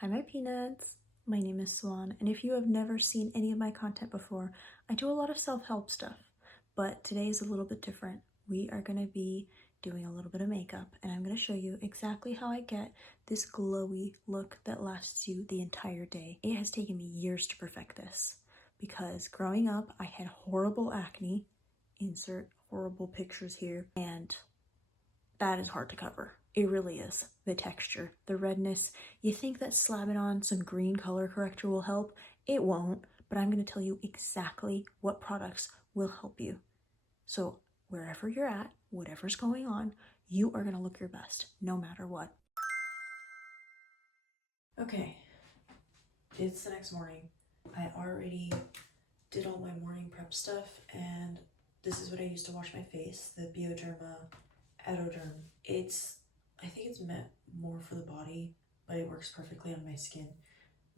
Hi my peanuts, my name is Swan, and if you have never seen any of my content before, I do a lot of self-help stuff, but today is a little bit different. We are going to be doing a little bit of makeup, and I'm going to show you exactly how I get this glowy look that lasts you the entire day. It has taken me years to perfect this, because growing up I had horrible acne, insert horrible pictures here, and that is hard to cover. It really is. The texture, the redness. You think that slapping on some green color corrector will help? It won't, but I'm going to tell you exactly what products will help you. So wherever you're at, whatever's going on, you are going to look your best, no matter what. Okay, it's the next morning. I already did all my morning prep stuff, and this is what I use to wash my face, the Bioderma Atoderm. I think it's meant more for the body, but it works perfectly on my skin.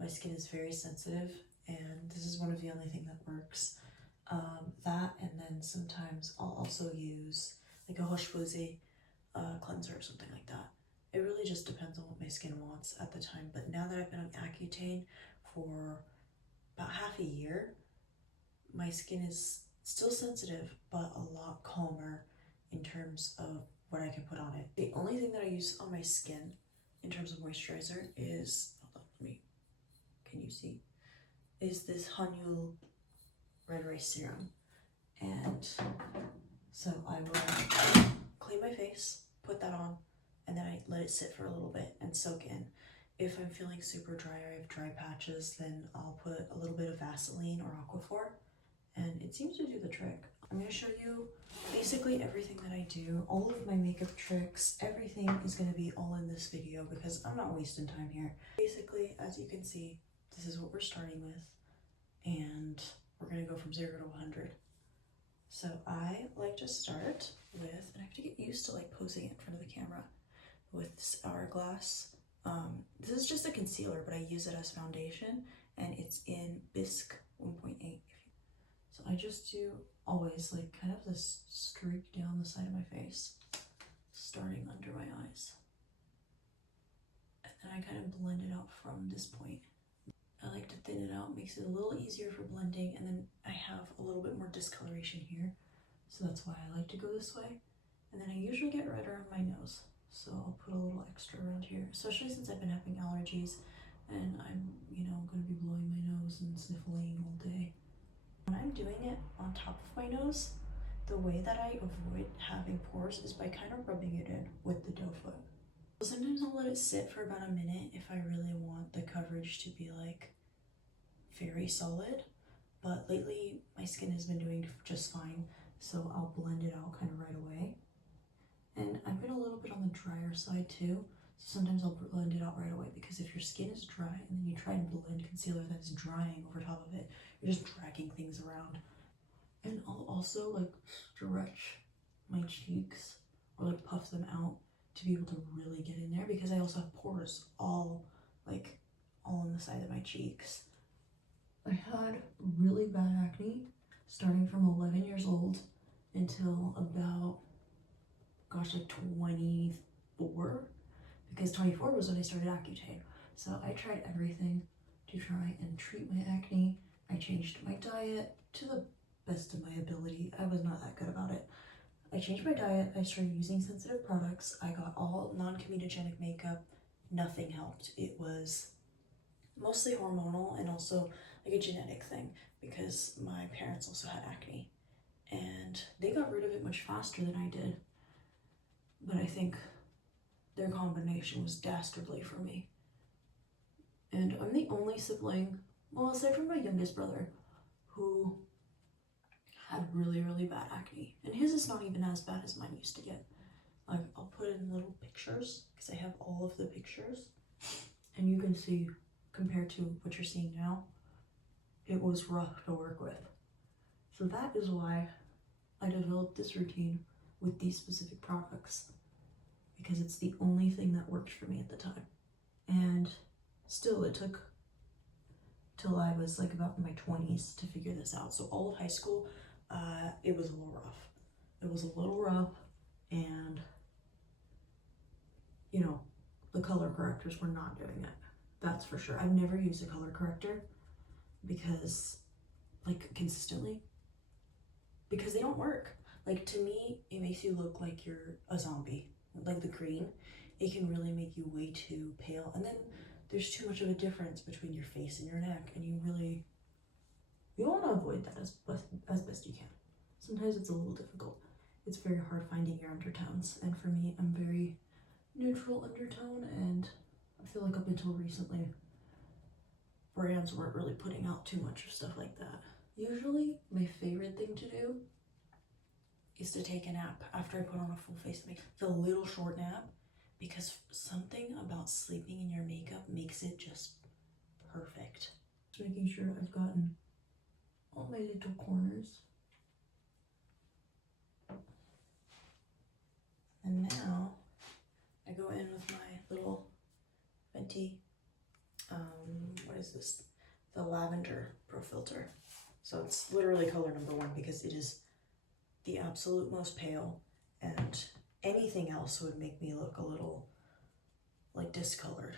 My skin is very sensitive, and this is one of the only things that works. That, and then sometimes I'll also use like a Roche-Posay cleanser or something like that. It really just depends on what my skin wants at the time. But now that I've been on Accutane for about half a year, my skin is still sensitive, but a lot calmer in terms of what I can put on it. The only thing that I use on my skin in terms of moisturizer is, hold on, can you see? Is this Hanul Red Rice Serum. And so I will clean my face, put that on, and then I let it sit for a little bit and soak in. If I'm feeling super dry or I have dry patches, then I'll put a little bit of Vaseline or Aquaphor, and it seems to do the trick. I'm going to show you basically everything that I do, all of my makeup tricks, everything is going to be all in this video because I'm not wasting time here. Basically, as you can see, this is what we're starting with, and we're going to go from 0 to 100. So I like to start with, and I have to get used to like posing in front of the camera, with this Hourglass. This is just a concealer, but I use it as foundation, and it's in Bisque 1.8. So I just do always like kind of this streak down the side of my face, starting under my eyes. And then I kind of blend it out from this point. I like to thin it out, makes it a little easier for blending, and then I have a little bit more discoloration here. So that's why I like to go this way. And then I usually get redder on my nose. So I'll put a little extra around here, especially since I've been having allergies and I'm, going to be blowing my nose and sniffling all day. When I'm doing it on top of my nose, the way that I avoid having pores is by kind of rubbing it in with the doe foot. Sometimes I'll let it sit for about a minute if I really want the coverage to be like very solid, but lately my skin has been doing just fine, so I'll blend it out kind of right away. And I've been a little bit on the drier side too, so sometimes I'll blend it out right away, because if your skin is dry and then you try and blend concealer that is drying over top of it, you're just dragging things around. And I'll also like stretch my cheeks or like puff them out to be able to really get in there, because I also have pores all on the side of my cheeks. I had really bad acne starting from 11 years old until about, like 24, because 24 was when I started Accutane. So I tried everything to try and treat my acne. I changed my diet to the best of my ability. I was not that good about it. I changed my diet, I started using sensitive products, I got all non-comedogenic makeup, nothing helped. It was mostly hormonal and also like a genetic thing, because my parents also had acne and they got rid of it much faster than I did. But I think their combination was dastardly for me. And I'm the only sibling, well, aside from my youngest brother, who had really, really bad acne. And his is not even as bad as mine used to get. Like, I'll put in little pictures, because I have all of the pictures. And you can see, compared to what you're seeing now, it was rough to work with. So that is why I developed this routine with these specific products, because it's the only thing that worked for me at the time. And still, it took till I was like about in my 20s to figure this out. So all of high school, it was a little rough. It was a little rough, and the color correctors were not doing it. That's for sure. I've never used a color corrector because, like, consistently, because they don't work. Like, to me, it makes you look like you're a zombie. Like the green, it can really make you way too pale. And then there's too much of a difference between your face and your neck, and you want to avoid that as best you can. Sometimes it's a little difficult. It's very hard finding your undertones, and for me, I'm very neutral undertone, and I feel like up until recently, brands weren't really putting out too much of stuff like that. Usually, my favorite thing to do is to take a nap after I put on a full face of makeup. The little short nap, because something about sleeping in your makeup makes it just perfect. Just making sure I've gotten all my little corners. And now I go in with my little Fenty, what is this? The Lavender Pro Filter. So it's literally color number 1 because it is the absolute most pale, and anything else would make me look a little like discolored.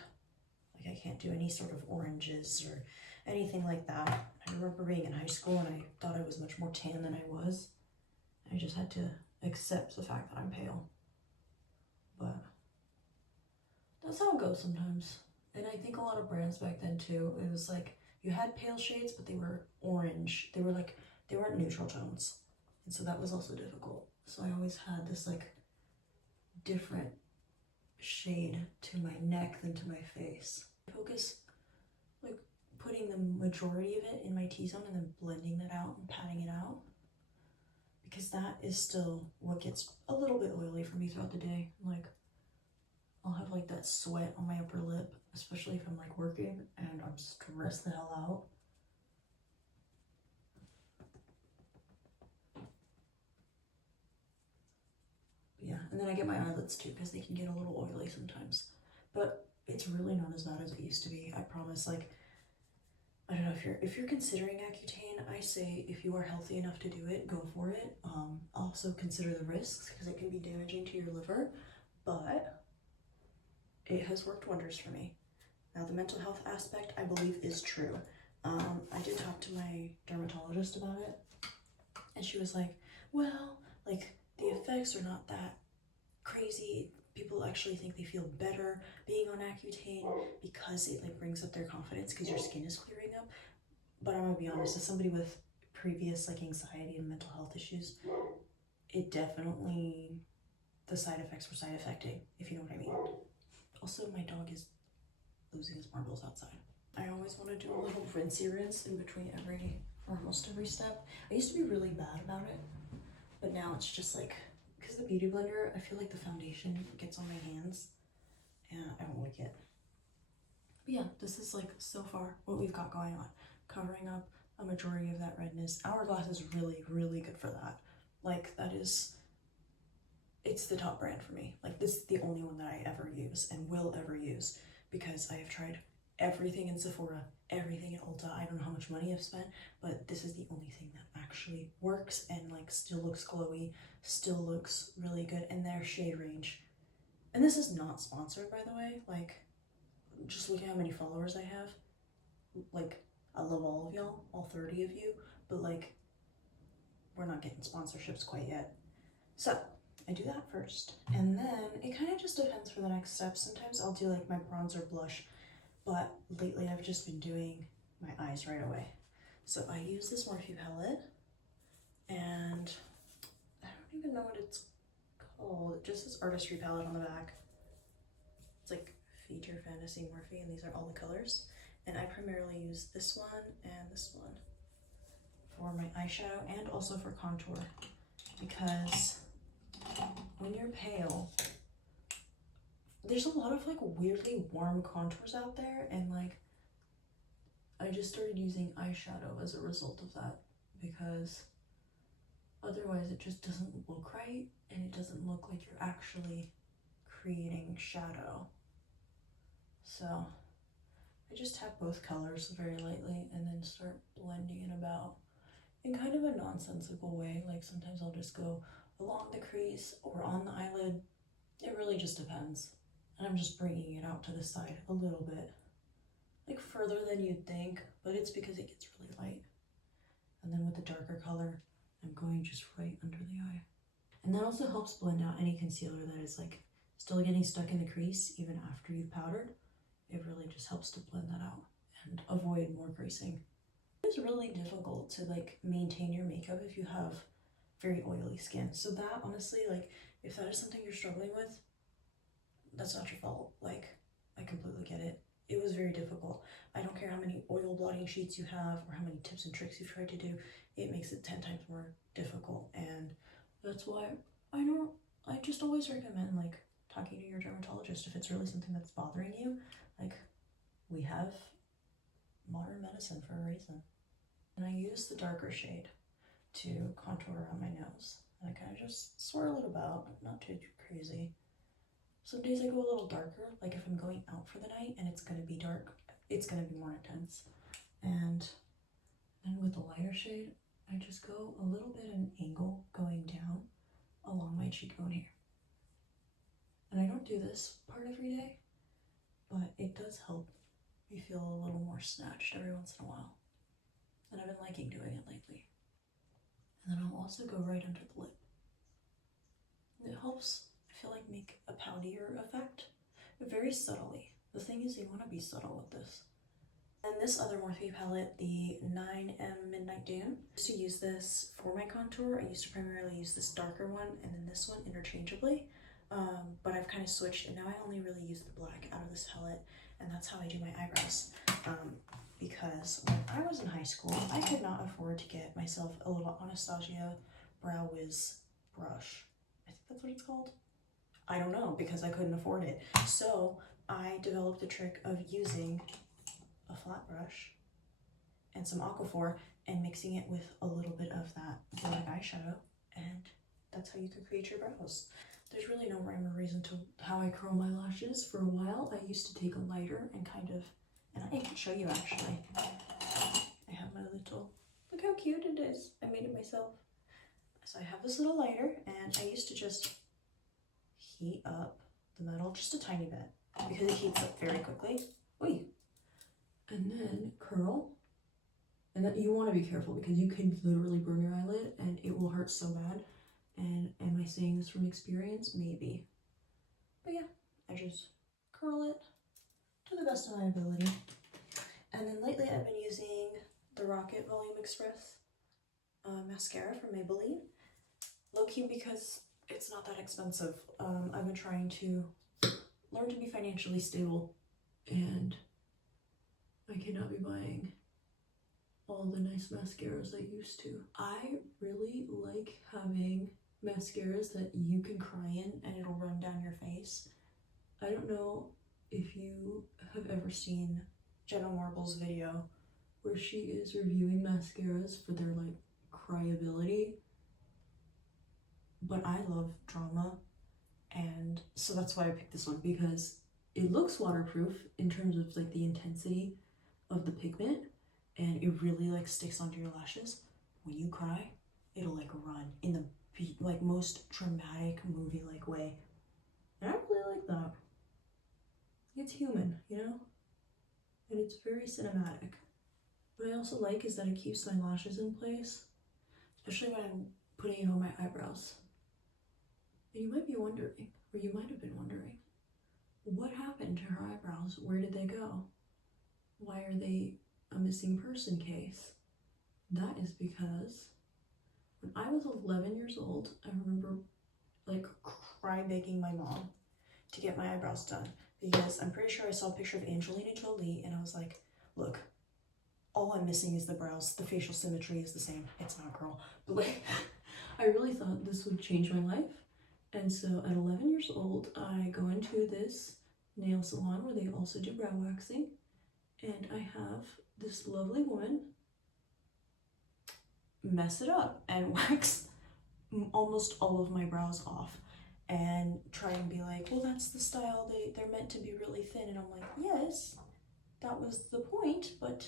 Like I can't do any sort of oranges or anything like that. I remember being in high school and I thought I was much more tan than I was. I just had to accept the fact that I'm pale. But that's how it goes sometimes. And I think a lot of brands back then too, it was like you had pale shades, but they were orange. They weren't neutral tones. And so that was also difficult. So I always had this like different shade to my neck than to my face. I focus like putting the majority of it in my T-zone and then blending that out and patting it out, because that is still what gets a little bit oily for me throughout the day. Like I'll have like that sweat on my upper lip, especially if I'm like working and I'm stressed the hell out. Yeah, and then I get my eyelids too because they can get a little oily sometimes. But it's really not as bad as it used to be, I promise. Like, I don't know, if you're considering Accutane, I say if you are healthy enough to do it, go for it. Also consider the risks because it can be damaging to your liver, but it has worked wonders for me. Now the mental health aspect, I believe, is true. I did talk to my dermatologist about it, and she was like, well, like the effects are not that crazy. People actually think they feel better being on Accutane because it like brings up their confidence because your skin is clearing up. But I'm gonna be honest, as somebody with previous like anxiety and mental health issues, it definitely, the side effects were side effecting, if you know what I mean. Also, my dog is losing his marbles outside. I always want to do a little rinsey rinse in between almost every step. I used to be really bad about it, but now it's just like, because the Beauty Blender, I feel like the foundation gets on my hands and I don't like it. But yeah, this is like so far what we've got going on. Covering up a majority of that redness. Hourglass is really, really good for that. Like that is, it's the top brand for me. Like this is the only one that I ever use and will ever use, because I have tried everything in Sephora, everything in Ulta. I don't know how much money I've spent, but this is the only thing that actually works and like still looks glowy, still looks really good, in their shade range. And this is not sponsored, by the way. Like, just look at how many followers I have. Like, I love all of y'all, all 30 of you, but like, we're not getting sponsorships quite yet. So I do that first, and then it kind of just depends for the next step. Sometimes I'll do like my bronzer blush, but lately I've just been doing my eyes right away. So I use this Morphe palette, and I don't even know what it's called. It just says Artistry Palette on the back. It's like Feature Fantasy Morphe, and these are all the colors. And I primarily use this one and this one for my eyeshadow and also for contour, because when you're pale, there's a lot of like weirdly warm contours out there, and like I just started using eyeshadow as a result of that, because otherwise it just doesn't look right and it doesn't look like you're actually creating shadow. So I just tap both colors very lightly and then start blending it about in kind of a nonsensical way. Like sometimes I'll just go along the crease or on the eyelid. It really just depends. And I'm just bringing it out to the side a little bit. like further than you'd think, but it's because it gets really light. And then with the darker color, I'm going just right under the eye. And that also helps blend out any concealer that is like still getting stuck in the crease even after you've powdered. It really just helps to blend that out and avoid more creasing. It's really difficult to like maintain your makeup if you have very oily skin. So that honestly, like if that is something you're struggling with, that's not your fault. Like I completely get it. It was very difficult. I don't care how many oil blotting sheets you have or how many tips and tricks you've tried to do, it makes it 10 times more difficult. And that's why I just always recommend like talking to your dermatologist if it's really something that's bothering you. Like we have modern medicine for a reason. And I use the darker shade to contour around my nose. And I kind of just swirl it about, not too crazy. Some days I go a little darker, like if I'm going out for the night and it's going to be dark, it's going to be more intense. And then with the lighter shade, I just go a little bit at an angle going down along my cheekbone here. And I don't do this part every day, but it does help me feel a little more snatched every once in a while. And I've been liking doing it lately. And then I'll also go right under the lip. And it helps, I feel like, make a poutier effect, but very subtly. The thing is, you want to be subtle with this. And this other Morphe palette, the 9M Midnight Dune, I used to use this for my contour. I used to primarily use this darker one and then this one interchangeably. But I've kind of switched and now I only really use the black out of this palette, and that's how I do my eyebrows. Because when I was in high school, I could not afford to get myself a little Anastasia Brow Wiz brush. I think that's what it's called. I don't know, because I couldn't afford it. So I developed the trick of using a flat brush and some Aquaphor and mixing it with a little bit of that black eyeshadow, and that's how you can create your brows. There's really no rhyme or reason to how I curl my lashes. For a while, I used to take a lighter and kind of, and I can show you actually. I have my little, look how cute it is. I made it myself. So I have this little lighter and I used to just heat up the metal just a tiny bit because it heats up very quickly. Oy. And then curl. And that you want to be careful because you can literally burn your eyelid and it will hurt so bad. And am I saying this from experience? Maybe. But yeah, I just curl it to the best of my ability. And then lately I've been using the Rocket Volume Express mascara from Maybelline. Low-key because it's not that expensive. I've been trying to learn to be financially stable and I cannot be buying all the nice mascaras I used to. I really like having mascaras that you can cry in and it'll run down your face. I don't know if you have ever seen Jenna Marbles' video where she is reviewing mascaras for their like cryability, but I love drama, and so that's why I picked this one, because it looks waterproof in terms of like the intensity of the pigment, and it really like sticks onto your lashes. When you cry, it'll like run in the like most dramatic movie like way, and I really like that. It's human, you know, and it's very cinematic. What I also like is that it keeps my lashes in place, especially when I'm putting it on my eyebrows. And you might be wondering, or you might have been wondering, what happened to her eyebrows? Where did they go? Why are they a missing person case? That is because when I was 11 years old, I remember like cry begging my mom to get my eyebrows done, because I'm pretty sure I saw a picture of Angelina Jolie and I was like, look, all I'm missing is the brows. The facial symmetry is the same. It's not, girl. But like, I really thought this would change my life. And so at 11 years old, I go into this nail salon where they also do brow waxing. And I have this lovely woman mess it up and wax almost all of my brows off and try and be like, well, that's the style. They're meant to be really thin. And I'm like, yes, that was the point, but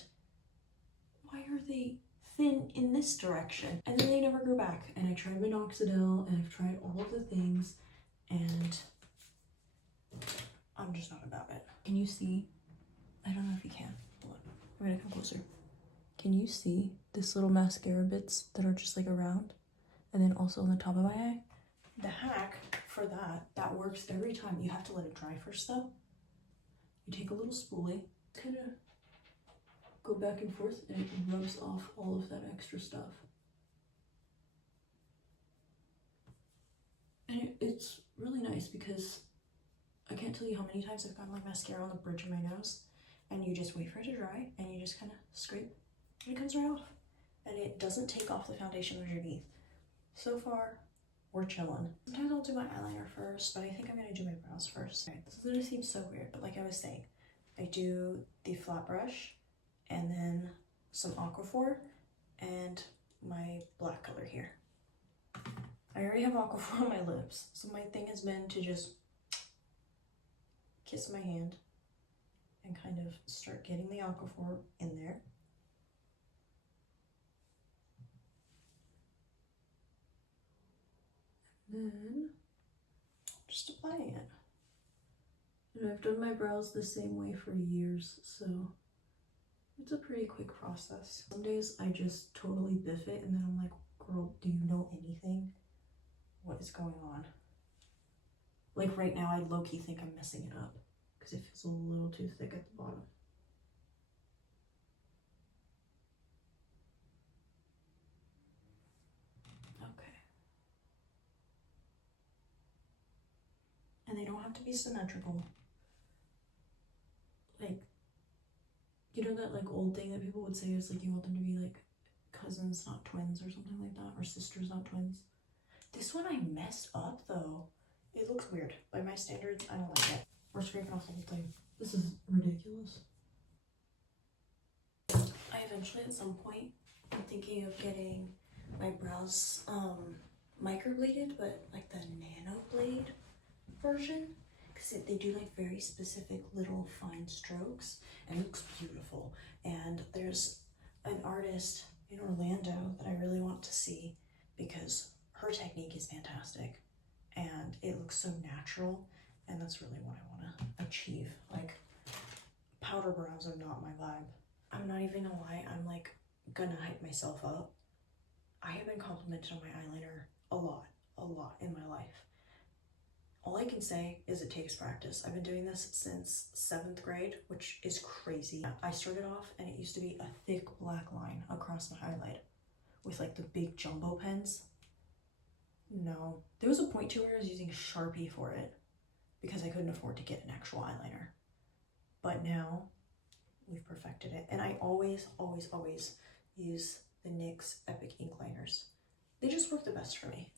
why are they thin in this direction? And then they never grew back. And I tried minoxidil and I've tried all of the things and I'm just not about it. Can you see? I don't know if you can. gonna come closer. Can you see this little mascara bits that are just like around? And then also on the top of my eye? The hack for that works every time. You have to let it dry first though. You take a little spoolie, kind of go back and forth, and it rubs off all of that extra stuff. And it's really nice because I can't tell you how many times I've gotten like mascara on the bridge of my nose, and you just wait for it to dry, and you just kind of scrape, and it comes right off. And it doesn't take off the foundation underneath. So far, we're chilling. Sometimes I'll do my eyeliner first, but I think I'm gonna do my brows first. Okay, this is gonna seem so weird, but like I was saying, I do the flat brush, and then some Aquaphor, and my black color here. I already have Aquaphor on my lips, so my thing has been to just kiss my hand and kind of start getting the Aquaphor in there. And then just applying it. And I've done my brows the same way for years, so it's a pretty quick process. Some days I just totally biff it, and then I'm like, girl, do you know anything? What is going on? Like right now, I low-key think I'm messing it up because it feels a little too thick at the bottom. Okay. And they don't have to be symmetrical. Like, you know that like old thing that people would say is like you want them to be like cousins, not twins, or something like that, or sisters, not twins. This one I messed up though. It looks weird. By my standards, I don't like it. We're scraping off the whole thing. This is ridiculous. I eventually at some point I'm thinking of getting my brows microbladed, but like the nano blade version, because they do like very specific little fine strokes, and it looks beautiful. And there's an artist in Orlando that I really want to see because her technique is fantastic and it looks so natural, and that's really what I want to achieve. Like, powder brows are not my vibe. I'm not even gonna lie, I'm like gonna hype myself up. I have been complimented on my eyeliner a lot in my life. All I can say is it takes practice. I've been doing this since 7th grade, which is crazy. I started off and it used to be a thick black line across my highlight with like the big jumbo pens. No, there was a point to where I was using Sharpie for it because I couldn't afford to get an actual eyeliner. But now we've perfected it. And I always use the NYX Epic ink liners. They just work the best for me.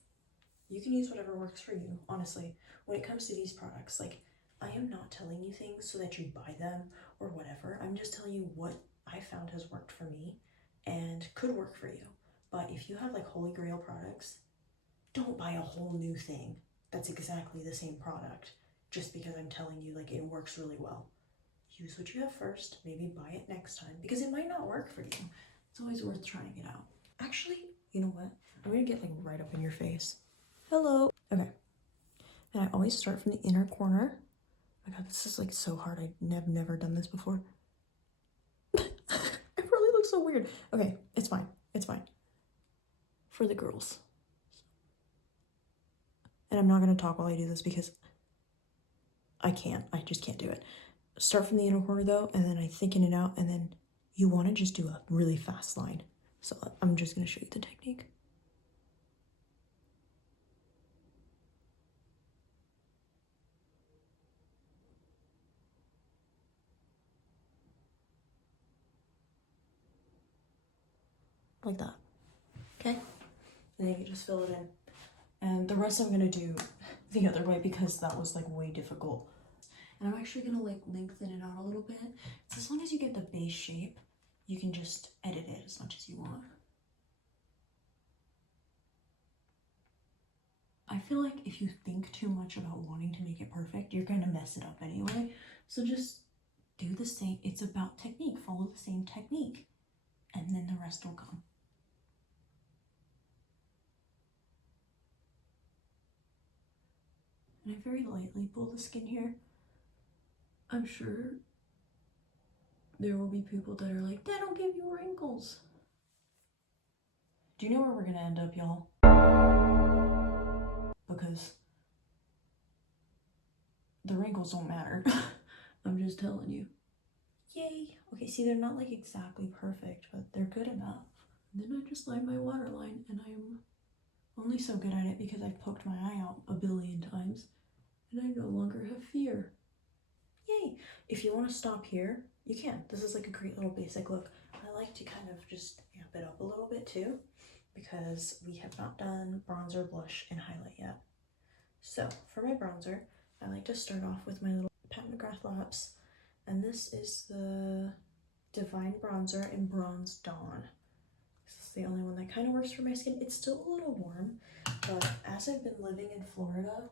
You can use whatever works for you, honestly. When it comes to these products, like, I am not telling you things so that you buy them or whatever. I'm just telling you what I found has worked for me and could work for you. But if you have like holy grail products, don't buy a whole new thing that's exactly the same product just because I'm telling you like it works really well. Use what you have first, maybe buy it next time because it might not work for you. It's always worth trying it out. Actually, you know what? I'm gonna get like right up in your face. Hello. Okay. And I always start from the inner corner. Oh my god, this is like so hard. I've never done this before. I probably look so weird. Okay, it's fine. It's fine. For the girls. And I'm not gonna talk while I do this because I can't. I just can't do it. Start from the inner corner though, and then I thicken it out, and then you want to just do a really fast line. So I'm just gonna show you the technique. Like that. Okay? And then you just fill it in. And the rest I'm gonna do the other way because that was like way difficult. And I'm actually gonna like lengthen it out a little bit. So as long as you get the base shape, you can just edit it as much as you want. I feel like if you think too much about wanting to make it perfect, you're gonna mess it up anyway. So just do the same. It's about technique. Follow the same technique, and then the rest will come. And I very lightly pull the skin here. I'm sure there will be people that are like, that'll give you wrinkles. Do you know where we're gonna end up, y'all? Because the wrinkles don't matter. I'm just telling you. Yay! Okay, see, they're not like exactly perfect, but they're good enough. And then I just line my waterline, and I'm only so good at it because I've poked my eye out a billion times, and I no longer have fear. Yay! If you want to stop here, you can. This is like a great little basic look. I like to kind of just amp it up a little bit too, because we have not done bronzer, blush, and highlight yet. So for my bronzer, I like to start off with my little Pat McGrath Labs, and this is the Divine Bronzer in Bronze Dawn. This is the only one that kind of works for my skin. It's still a little warm, but as I've been living in Florida,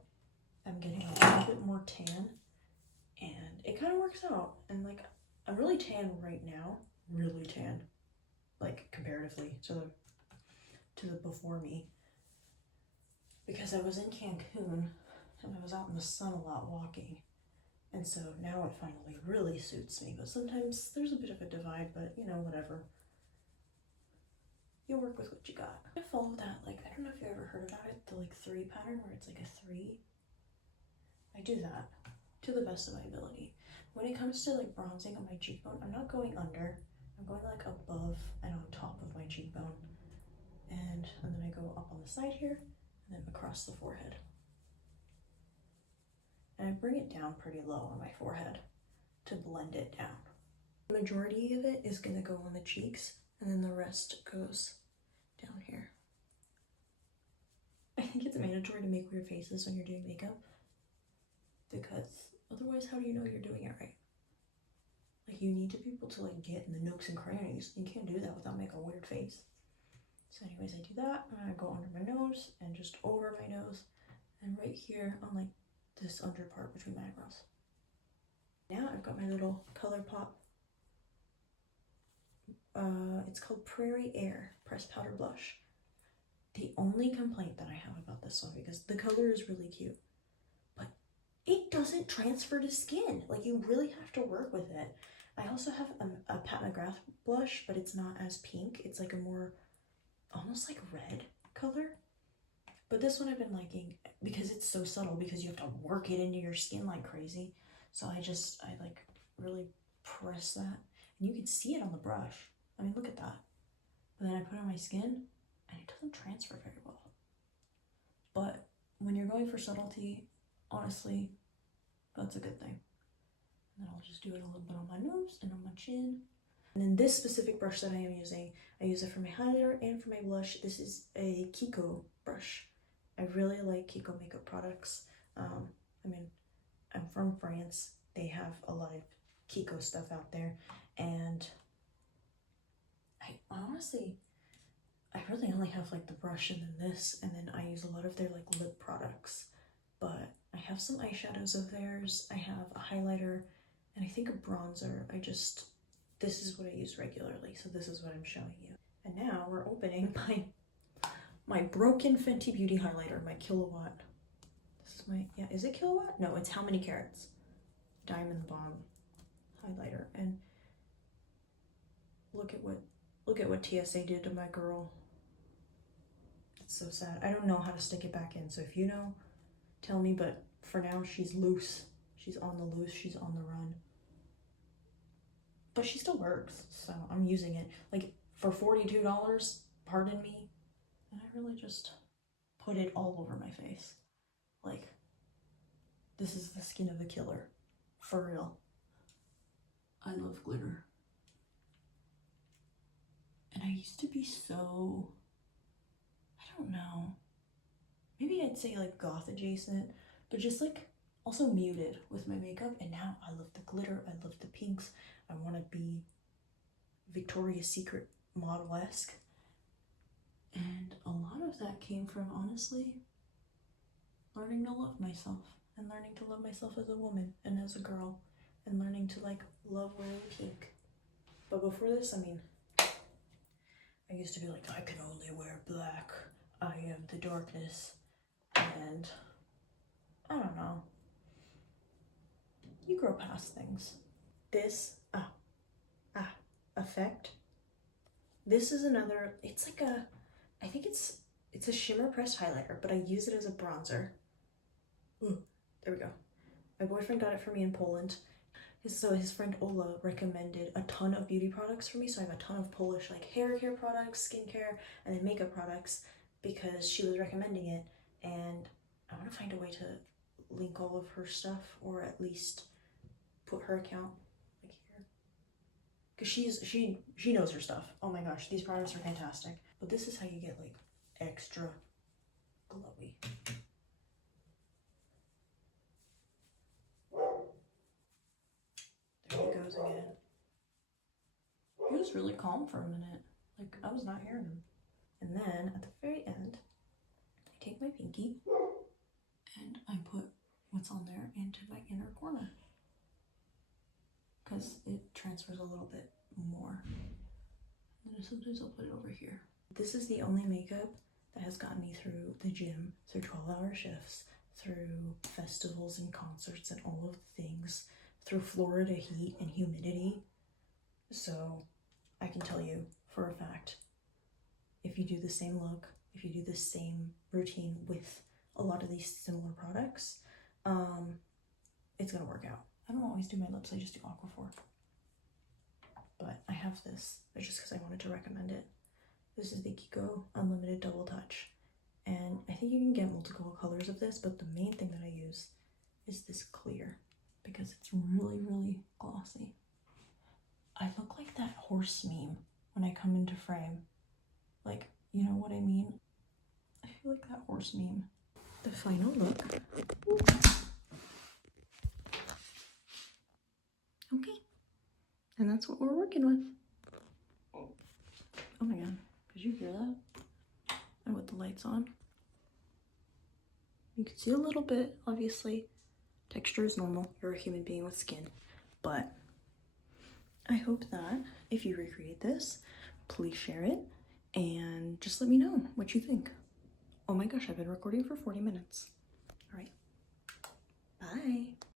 I'm getting a little bit more tan, and it kind of works out. And like, I'm really tan right now, really tan, like comparatively to the before me, because I was in Cancun and I was out in the sun a lot walking, and so now it finally really suits me. But sometimes there's a bit of a divide, but you know, whatever. You'll work with what you got. I follow that, like, I don't know if you ever heard about it, the like 3 pattern where it's like a 3. I do that to the best of my ability. When it comes to like bronzing on my cheekbone, I'm not going under, I'm going like above and on top of my cheekbone. And then I go up on the side here, and then across the forehead. And I bring it down pretty low on my forehead to blend it down. The majority of it is gonna go on the cheeks, and then the rest goes down here. I think it's mandatory to make weird faces when you're doing makeup, because otherwise how do you know you're doing it right? Like, you need to be able to like get in the nooks and crannies. You can't do that without making a weird face. So anyways, I do that, and I go under my nose and just over my nose and right here on like this under part between my eyebrows. Now I've got my little Colourpop. It's called Prairie Air Pressed Powder Blush. The only complaint that I have about this one, because the color is really cute, but it doesn't transfer to skin. Like, you really have to work with it. I also have a Pat McGrath blush, but it's not as pink. It's like a more almost like red color. But this one I've been liking because it's so subtle, because you have to work it into your skin like crazy. So I like really press that, and you can see it on the brush. I mean, look at that. But then I put it on my skin and it doesn't transfer very well. But when you're going for subtlety, honestly, that's a good thing. And then I'll just do it a little bit on my nose and on my chin. And then this specific brush that I am using, I use it for my highlighter and for my blush. This is a Kiko brush. I really like Kiko makeup products. I mean, I'm from France. They have a lot of Kiko stuff out there. And I really only have like the brush and then this. And then I use a lot of their like lip products. But I have some eyeshadows of theirs. I have a highlighter and I think a bronzer. This is what I use regularly, so this is what I'm showing you. And now we're opening my broken Fenty Beauty highlighter, my Kilowatt. This is my, yeah, is it Kilowatt? No, it's How Many Carats Diamond Bomb highlighter. And look at what TSA did to my girl. It's so sad. I don't know how to stick it back in, so if you know, tell me, but for now she's loose. She's on the loose, she's on the run. But she still works, so I'm using it. Like, for $42, pardon me, and I really just put it all over my face. Like, this is the skin of a killer, for real. I love glitter. And I used to be so, I don't know, maybe I'd say like goth adjacent, but just like also muted with my makeup. And now I love the glitter, I love the pinks. I want to be Victoria's Secret model-esque. And a lot of that came from, honestly, learning to love myself, and learning to love myself as a woman and as a girl, and learning to like love wearing pink. But before this, I mean, I used to be like, I can only wear black. I am the darkness. And I don't know. You grow past things. This, effect. This is another, it's like a, I think it's a shimmer pressed highlighter, but I use it as a bronzer. Ooh, there we go. My boyfriend got it for me in Poland. So his friend Ola recommended a ton of beauty products for me. So I have a ton of Polish like hair care products, skincare, and then makeup products because she was recommending it. And I want to find a way to link all of her stuff, or at least put her account like here. Because she knows her stuff. Oh my gosh, these products are fantastic. But this is how you get like extra glowy. There he goes again. He was really calm for a minute. Like, I was not hearing him. And then, at the very end, I take my pinky and I put what's on there into my inner corner. Because it transfers a little bit more. And then sometimes I'll put it over here. This is the only makeup that has gotten me through the gym, through 12-hour shifts, through festivals and concerts and all of the things, through Florida heat and humidity. So I can tell you for a fact, if you do the same look, if you do the same routine with a lot of these similar products, it's gonna work out. I don't always do my lips, I just do Aquaphor. But I have this, it's just because I wanted to recommend it. This is the Kiko Unlimited Double Touch. And I think you can get multiple colors of this, but the main thing that I use is this clear because it's really, really glossy. I look like that horse meme when I come into frame. Like, you know what I mean? I feel like that horse meme. The final look. Ooh. Okay. And that's what we're working with. Oh my god, did you hear that? And with the lights on. You can see a little bit, obviously. Texture is normal, you're a human being with skin. But I hope that if you recreate this, please share it and just let me know what you think. Oh my gosh, I've been recording for 40 minutes. All right, bye.